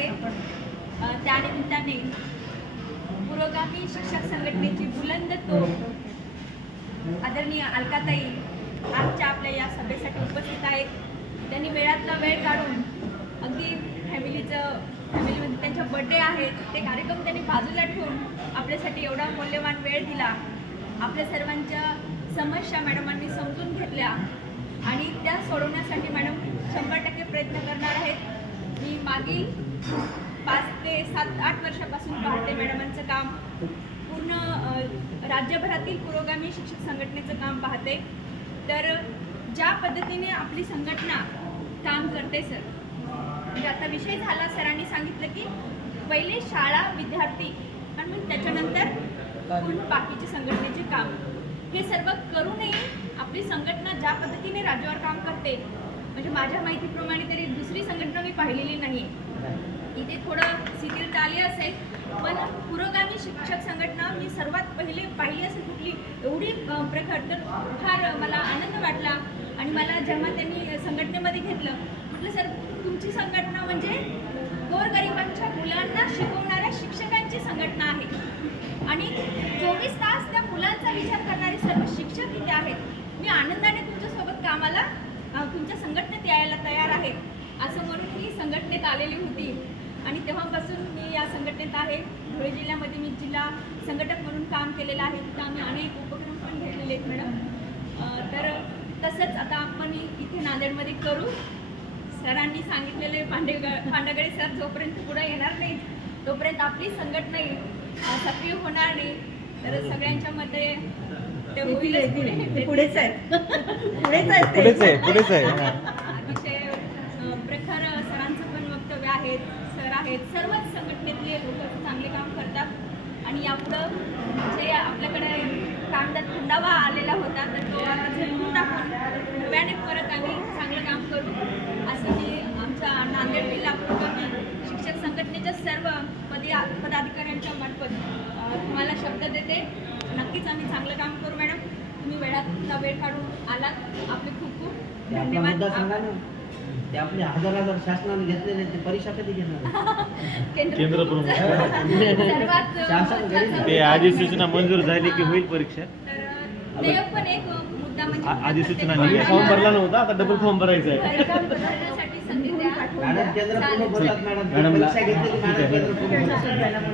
आहे. त्यानिमित्ताने पुरोगामी शिक्षक संघटनेची बुलंद तोड आदरणीय अलकाताई आजच्या आपल्या या सभेसाठी उपस्थित आहेत. त्यांनी वेळातला वेळ काढून अगदी फॅमिलीचं फॅमिलीमध्ये त्यांच्या बड्डे आहेत. ते कार्यक्रम त्यांनी बाजूला ठेवून आपल्यासाठी एवढा मौल्यवान वेळ दिला. आपल्या सर्वांच्या समस्या मॅडमांनी समजून घेतल्या आणि त्या सोडवण्यासाठी मॅडम शंभर टक्के प्रयत्न करणार आहेत. मी मागील पाच ते सात आठ वर्षापासून पाहते मॅडमांचं काम. पूर्ण राज्यभरातील पुरोगामी शिक्षक संघटनेचं काम पाहते. तर ज्या पद्धतीने आपली संघटना काम करते सर म्हणजे आता विषय झाला सरांनी सांगितलं की पहिले शाळा विद्यार्थी आणि मग त्याच्यानंतर पूर्ण बाकीचे संघटनेचे काम. हे सर्व करूनही आपली संघटना ज्या पद्धतीने राज्यावर काम करते म्हणजे माझ्या माहितीप्रमाणे तरी दुसरी संघटना मी पाहिलेली नाही इथे थोडं शिथिलता आली असेल पण पुरोगामी शिक्षक संघटना मी सर्वात पहिले पाहिली असेल कुठली एवढी प्रखट प्रखर. तर फार मला आनंद वाटला आणि मला जेव्हा त्यांनी संघटनेमध्ये घेतलं म्हटलं सर तुमची संघटना म्हणजे गोरगरिबांच्या मुलांना शिकवणाऱ्या शिक्षकांची संघटना आहे. आणि चोवीस तास त्या मुलांचा विचार करणारे सर्व शिक्षक इथे आहेत. मी आनंदाने तुमच्यासोबत कामाला तुमच्या संघटनेत यायला तयार आहे. असं म्हणून ही संघटनेत आलेली होती. आणि तेव्हापासून मी या संघटनेत आहे. धुळे जिल्ह्यामध्ये मी जिल्हा संघटक म्हणून काम केलेलं आहे. तिथं आम्ही अनेक उपक्रम पण घेतलेले आहेत मॅडम. अ, तर तसंच आता आपण इथे नांदेडमध्ये करू. सरांनी सांगितलेले पांडे पांडगळे सर जोपर्यंत पुढे येणार नाही तोपर्यंत आपली संघटना सक्रिय होणार नाही. तर सगळ्यांच्या मध्ये ते. ते पुढेच आहेत. पुढेच आहेत ते. पुढेच आहे पुढेच आहे. आहेत सर्वच संघटनेतले लोक चांगले काम करतात. आणि यापुढं जे आपल्याकडे कामदार थंडावा आलेला होता तर तो आता झटकून टाकून नव्याने परत आम्ही चांगलं काम करू. असं मी आमच्या नांदेड जिल्हा शिक्षक संघटनेच्या सर्व पदी पदाधिकाऱ्यांच्या मार्फत तुम्हाला शब्द देते. नक्कीच आम्ही चांगलं काम करू मॅडम. तुम्ही वेळात वेळ काढून आलात. आपले खूप खूप धन्यवाद. ते आपले हजार हजार शासनाने घेतलेले ते परीक्षा कधी घेणार केंद्र प्रमुख. सर्वात शासन ते अधिसूचना मंजूर झाली की होईल परीक्षा तर ते पण एक मुद्दा म्हणजे आ- अधिसूचना फॉर्म भरला नव्हता आता डबल फॉर्म भरायचा आहे संधी द्या मॅडम केंद्र प्रमुख. बोलतात मॅडम मॅडमला- परीक्षा घेतली मॅडम केंद्र प्रमुख बोलतात.